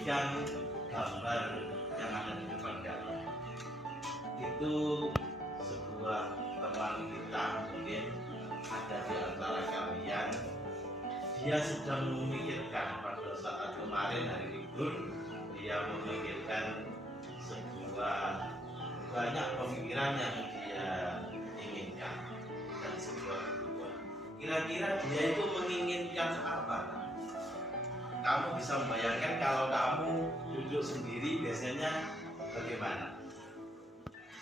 memperhatikan gambar yang ada di depan kalian. Itu sebuah teman kita, mungkin ada di antara kalian, dia sedang memikirkan pada saat kemarin hari libur, dia memikirkan sebuah banyak pemikiran yang dia inginkan dan sebuah kebutuhan. Kira-kira dia itu menginginkan apa? Kamu bisa membayangkan kalau kamu duduk sendiri biasanya bagaimana?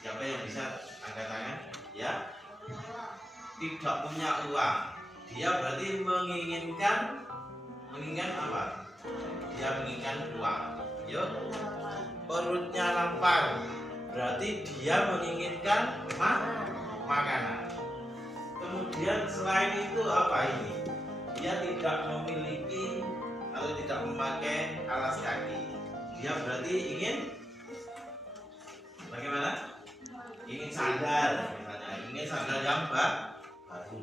Siapa yang bisa angkat tangan? Ya, tidak punya uang. Dia berarti menginginkan apa? Dia menginginkan uang. Yuk, perutnya lapar. Berarti dia menginginkan makanan. Kemudian selain itu apa ini? Dia tidak memiliki atau tidak memakai alas kaki. Dia berarti ingin bagaimana? Ingin sandal, misalnya ingin sandal yang baru.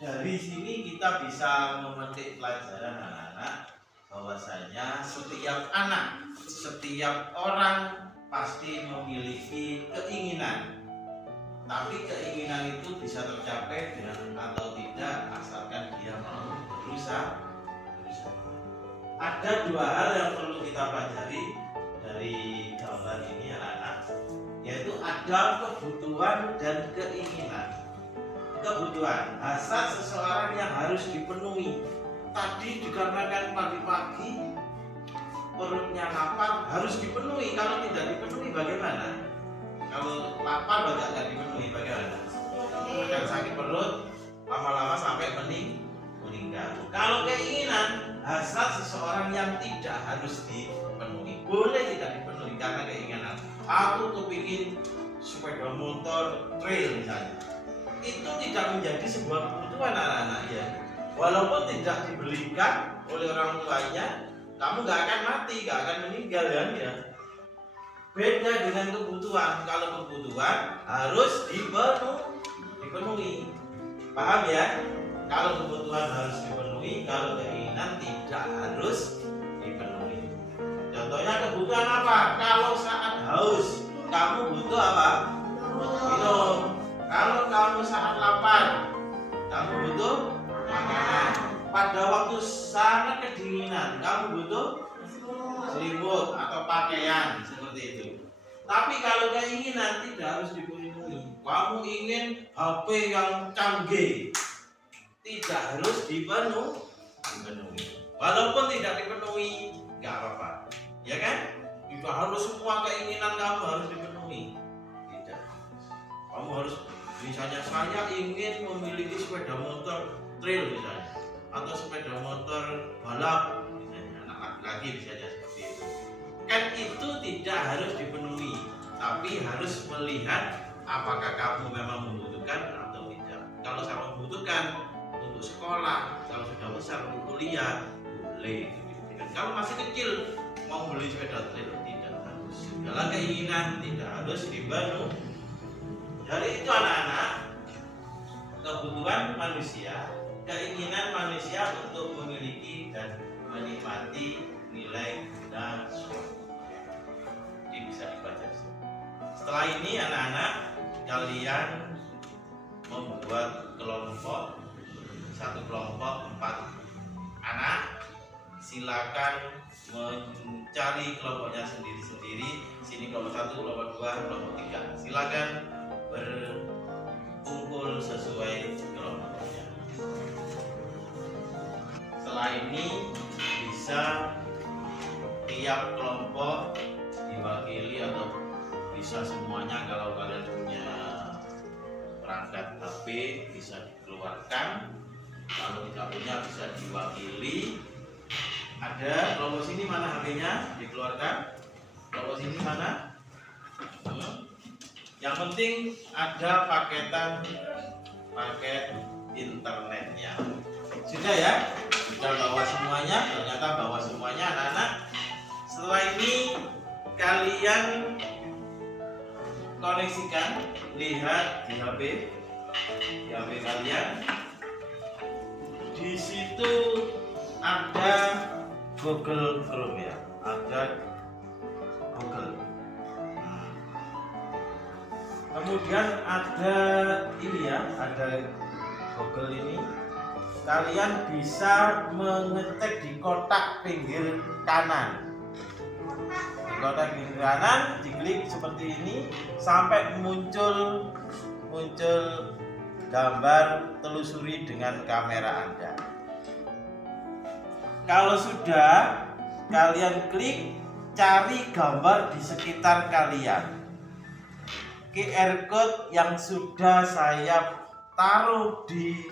Dari sini kita bisa memetik pelajaran anak-anak bahwasanya setiap orang pasti memiliki keinginan. Tapi keinginan itu bisa tercapai dengan atau tidak asalkan dia mau berusaha. Ada dua hal yang perlu kita pelajari dari gambar ini anak-anak, yaitu ada kebutuhan dan keinginan. Kebutuhan, hasrat seseorang yang harus dipenuhi. Tadi dikarenakan pagi-pagi perutnya lapar harus dipenuhi. Kalau tidak dipenuhi bagaimana? Kalau lapar tidak dipenuhi bagaimana? Akan sakit perut, lama-lama sampai meninggal. Kalau keinginan, hasrat seseorang yang tidak harus dipenuhi, boleh tidak dipenuhi karena keinginan. Aku kepingin sepeda motor trail misalnya, itu tidak menjadi sebuah kebutuhan anak-anak ya. Walaupun tidak dibelikan oleh orang tuanya, kamu gak akan mati, gak akan meninggal ya. Beda dengan kebutuhan. Kalau kebutuhan harus dipenuhi. Paham ya? Kalau kebutuhan harus dipenuhi, kalau keinginan tidak harus dipenuhi. Contohnya kebutuhan apa? Kalau saat haus, kamu butuh apa? Minum. Kalau kamu saat lapar, kamu butuh makanan. Pada waktu sangat kedinginan, kamu butuh selimut atau pakaian seperti itu. Tapi kalau keinginan tidak harus dipenuhi. Kamu ingin HP yang canggih, tidak harus dipenuhi. Walaupun tidak dipenuhi, nggak apa-apa, ya kan? Tidak harus semua keinginan kamu harus dipenuhi. Tidak. Kamu harus, misalnya saya ingin memiliki sepeda motor trail misalnya, atau sepeda motor balap, misalnya anak laki-laki misalnya seperti itu. Kan itu tidak harus dipenuhi, tapi harus melihat apakah kamu memang membutuhkan atau tidak. Kalau saya membutuhkan untuk sekolah, kalau sudah besar untuk kuliah, boleh. Kalau masih kecil mau beli sepeda trail tidak harus. Kalau keinginan tidak harus dipenuhi. Dari itu anak-anak, kebutuhan manusia, keinginan manusia untuk memiliki dan menikmati nilai dan suatu. Ini bisa dibaca. Setelah ini anak-anak, kalian membuat kelompok, satu kelompok 4 anak. Silakan mencari kelompoknya sendiri-sendiri. Sini kelompok 1, kelompok 2, kelompok 3. Silakan berkumpul sesuai kelompoknya. Setelah ini bisa tiap kelompok diwakili atau bisa semuanya. Kalau kalian punya perangkat HP bisa dikeluarkan, kalau tidak punya bisa diwakili. Ada kelompok sini mana HP-nya dikeluarkan, kelompok sini mana? Yang penting ada paket internetnya. Sudah ya? Sudah bawa semuanya? Ternyata bawa semuanya anak-anak. Setelah ini kalian koneksikan, lihat di HP kalian. Di situ ada Google Chrome ya. ada Google. Kemudian ada ini ya, ada Google ini. Kalian bisa mengecek di kotak pinggir kanan. Di kotak pinggir kanan diklik seperti ini sampai muncul gambar, telusuri dengan kamera Anda. Kalau sudah, kalian klik cari gambar di sekitar kalian. QR code yang sudah saya taruh di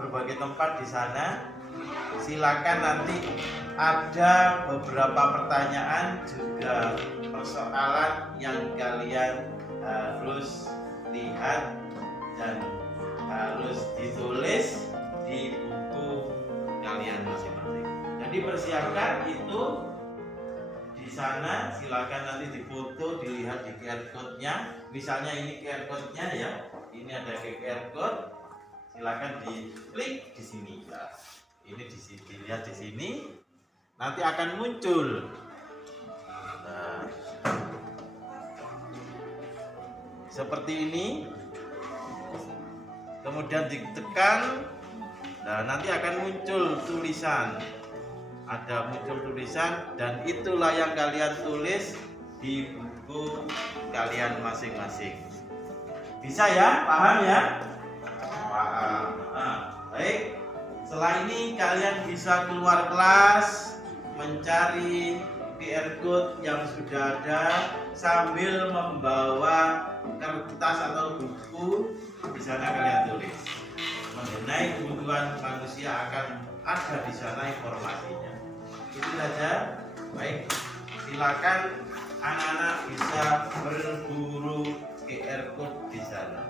berbagai tempat di sana. Silakan, nanti ada beberapa pertanyaan juga persoalan yang kalian harus lihat dan harus ditulis di buku kalian masing-masing. Jadi persiapkan itu di sana, silakan nanti difoto, dilihat di QR code-nya. Misalnya ini QR code-nya ya. Ini ada QR code. Silakan diklik di sini. Nah, ini dilihat di sini. Nanti akan muncul. Nah, seperti ini. Kemudian ditekan. Nah, nanti akan muncul tulisan. Ada muncul tulisan, dan itulah yang kalian tulis di buku kalian masing-masing. Bisa ya? Paham ya? Paham. Nah, baik. Setelah ini kalian bisa keluar kelas mencari QR code yang sudah ada sambil membawa kertas atau buku. Di sana kalian tulis mengenai kebutuhan manusia, akan ada di sana informasinya. Itu saja. Baik, silakan anak-anak bisa berburu QR code di sana.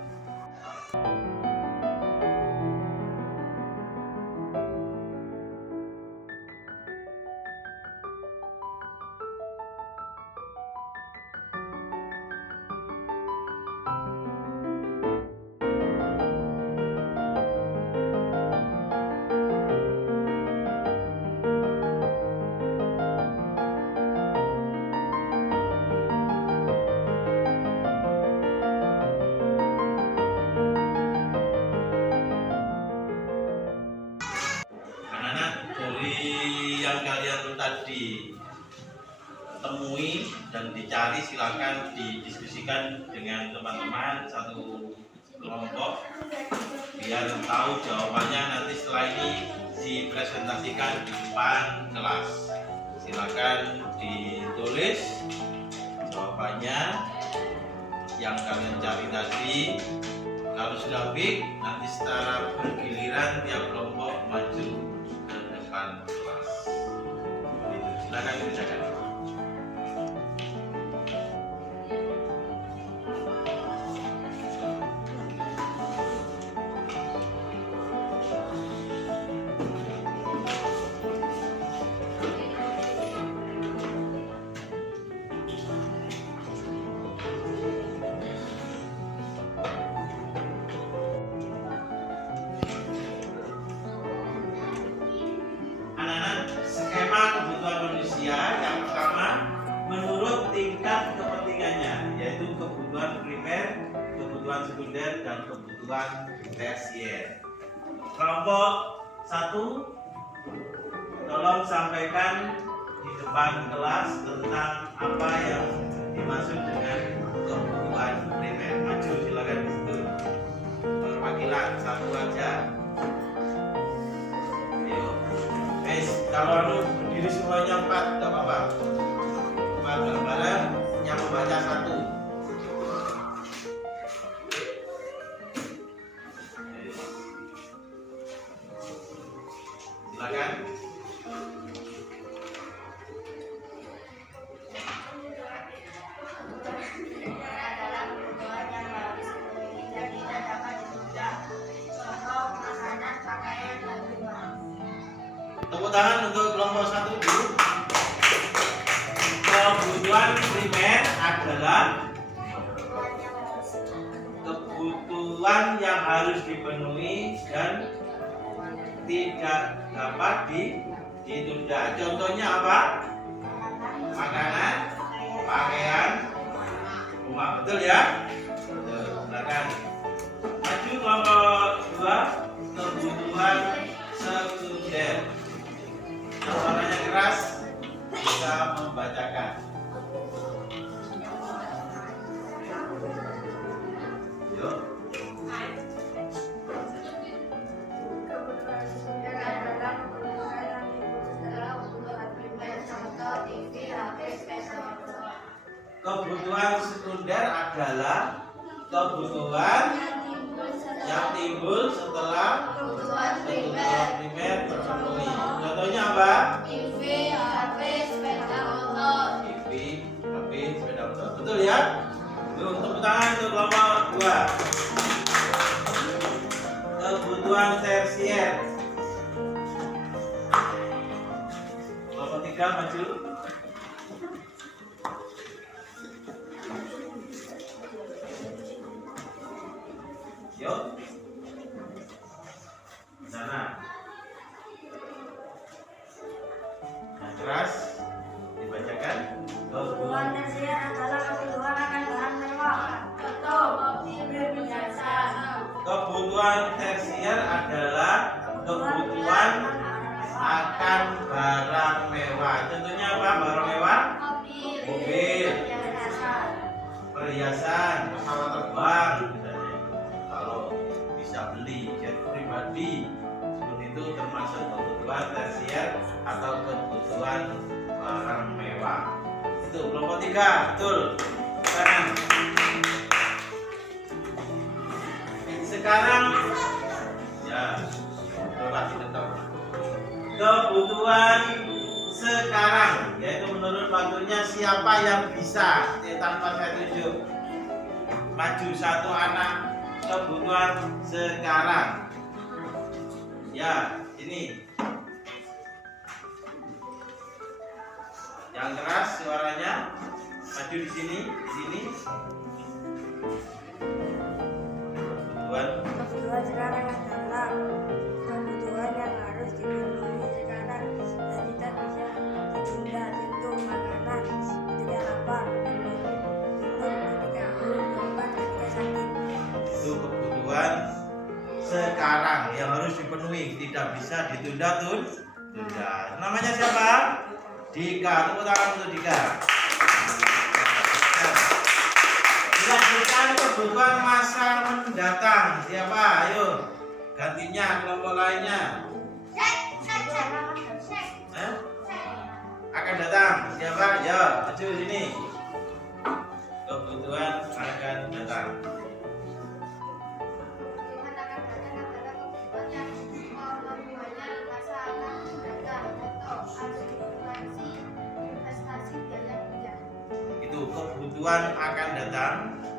Yang kalian tadi temui dan dicari, silakan didiskusikan dengan teman-teman satu kelompok biar tahu jawabannya. Nanti setelah ini dipresentasikan di depan kelas. Silakan ditulis jawabannya yang kalian cari tadi. Kalau sudah baik, nanti secara bergiliran tiap kelompok maju ke depan kelas. Silakan dikerjakan. Yang pertama, menurut tingkat kepentingannya, yaitu kebutuhan primer, kebutuhan sekunder, dan kebutuhan tersier. Kelompok 1, tolong sampaikan di depan kelas tentang apa yang dimaksud dengan kebutuhan primer. Maju, silakan di situ. Perwakilan satu aja. Kalau berdiri semuanya 4, gak apa-apa. 4 bareng-bareng, yang membaca 1. Silakan. Tepuk tangan untuk kelompok 1 dulu. Kebutuhan primer adalah kebutuhan yang harus dipenuhi dan tidak dapat ditunda. Contohnya apa? Makanan, pakaian, rumah. Betul ya? Betul. Silakan. Maju kelompok 2, kebutuhan sekunder. Suaranya keras, bisa membacakan. Yuk. Kebutuhan sekunder adalah kebutuhan yang timbul setelah kebutuhan primer terpenuhi. Contohnya apa? TV, HP, sepeda motor. TV, HP, sepeda motor. Betul ya? Yuk, tepuk tangan untuk kelompok 2. Kebutuhan tersier. Kelompok 3 maju. Yuk. Sana. Yang keras dibacakan. Kebutuhan tersier adalah kebutuhan akan bahan mewah. Betul. Berjasa. Kebutuhan tersier adalah kebutuhan akan barang mewah. Contohnya apa? Barang mewah? Mobil, perhiasan, pesawat terbang. Kalau bisa beli jet pribadi, seperti itu termasuk kebutuhan tersier atau kebutuhan barang mewah. Itu kelompok 3, betul. Sekarang ya, coba diketok. Kebutuhan sekarang, yaitu menurut waktunya siapa yang bisa tanpa saya tunjuk. Maju satu anak. Kebutuhan sekarang. Ya, ini. Yang keras suaranya. Maju di sini, di sini. Kebutuhan sekarang adalah kebutuhan yang harus dipenuhi sekarang dan tidak bisa ditunda. Tentu makanan ketika lapar, minum ketika haus, obat ketika sakit. Itu kebutuhan sekarang yang harus dipenuhi, tidak bisa ditunda tunda. Namanya siapa? Dika. Tepuk tangan untuk Dika. Dilanjutkan kebutuhan masa mendatang. Siapa? Ayo. Gantinya kelompok lainnya. Akan datang. Siapa? Ya, maju sini. Kebutuhan akan datang. Itu kebutuhan akan datang,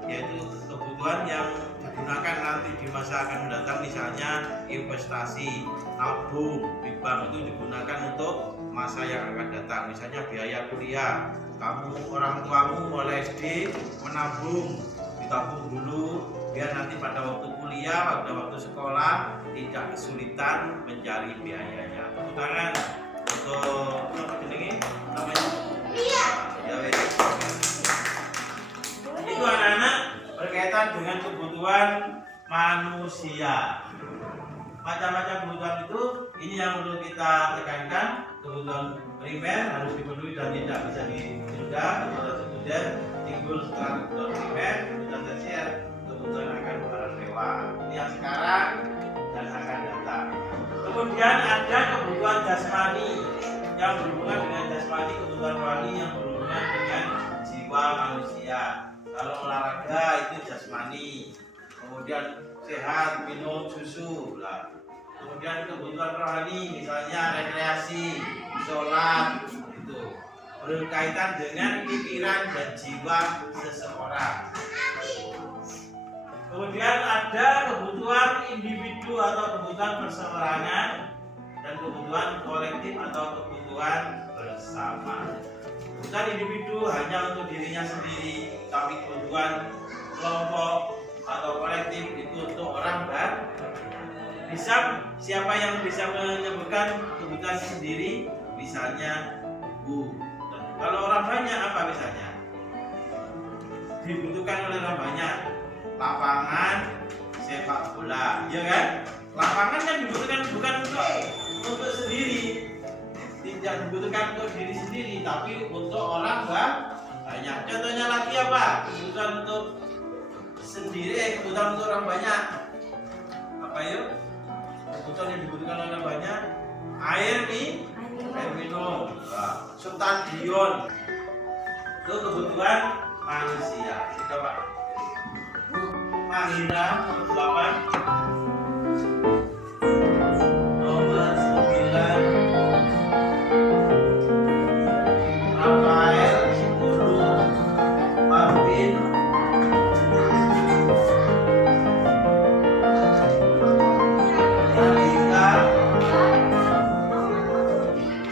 yaitu kebutuhan yang digunakan nanti di masa akan mendatang. Misalnya investasi, tabung di bank itu digunakan untuk masa yang akan datang. Misalnya biaya kuliah, kamu orang tuamu mulai SD menabung, ditabung dulu biar nanti pada waktu kuliah, pada waktu sekolah tidak kesulitan mencari biayanya. Tepuk tangan untuk apa jenenge namanya? Iya. Ya wes. Itu anak-anak berkaitan dengan kebutuhan manusia. Macam-macam kebutuhan itu, ini yang perlu kita tekankan. Kebutuhan primer harus dipenuhi dan tidak bisa ditunda. Kebutuhan sekunder timbul setelah kebutuhan primer. Kebutuhan tersier, kebutuhan akan barang mewah. Ini yang sekarang dan akan datang. Kemudian ada kebutuhan jasmani yang berhubungan dengan jasmani, kebutuhan rohani yang berhubungan dengan jiwa manusia. Kalau olahraga itu jasmani, kemudian sehat minum susu lah. Kemudian kebutuhan rohani misalnya rekreasi, sholat, itu berkaitan dengan pikiran dan jiwa seseorang. Kemudian ada kebutuhan individu atau kebutuhan perseorangan dan kebutuhan kolektif atau kebutuhan bersama. Kebutuhan individu hanya untuk dirinya sendiri, tapi kebutuhan kelompok atau kolektif itu untuk orang dan bisa Siapa yang bisa menyebutkan kebutuhan sendiri? Misalnya Bu. Kalau orang banyak apa misalnya? Dibutuhkan oleh orang banyak. Lapangan sepak bola, ya kan? Lapangan kan dibutuhkan bukan untuk sendiri, tidak dibutuhkan untuk diri sendiri, tapi untuk orang banyak. Contohnya lagi apa? Kebutuhan untuk sendiri, kebutuhan untuk orang banyak. Apa yuk? Kebutuhan yang dibutuhkan oleh orang banyak. Air minum, stadion. Itu kebutuhan manusia. Sudah Pak. Mahira nomor 8, nomor 9, Rafael 10, Marvin, Alika,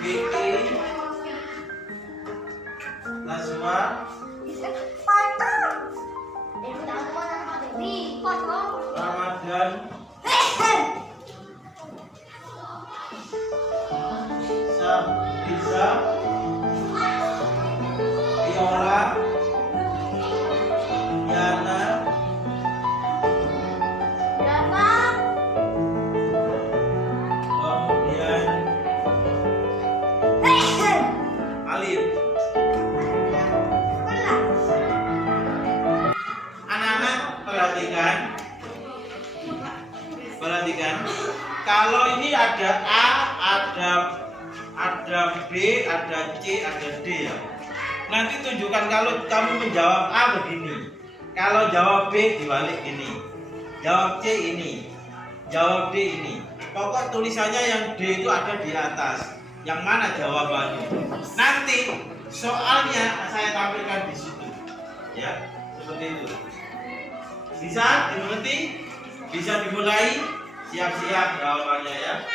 Vicky, Naswa, Ramadan, Bisa, Viola, Yana, kemudian Alif. Anak-anak perhatikan, kalau ini ada A, ada B, ada C, ada D ya. Nanti tunjukkan kalau kamu menjawab A begini, kalau jawab B dibalik ini, jawab C ini, jawab D ini. Pokok tulisannya yang D itu ada di atas. Yang mana jawabannya? Nanti soalnya saya tampilkan di situ. Ya, seperti itu. Bisa dimengerti? Bisa dimulai? Siap-siap jawabannya ya.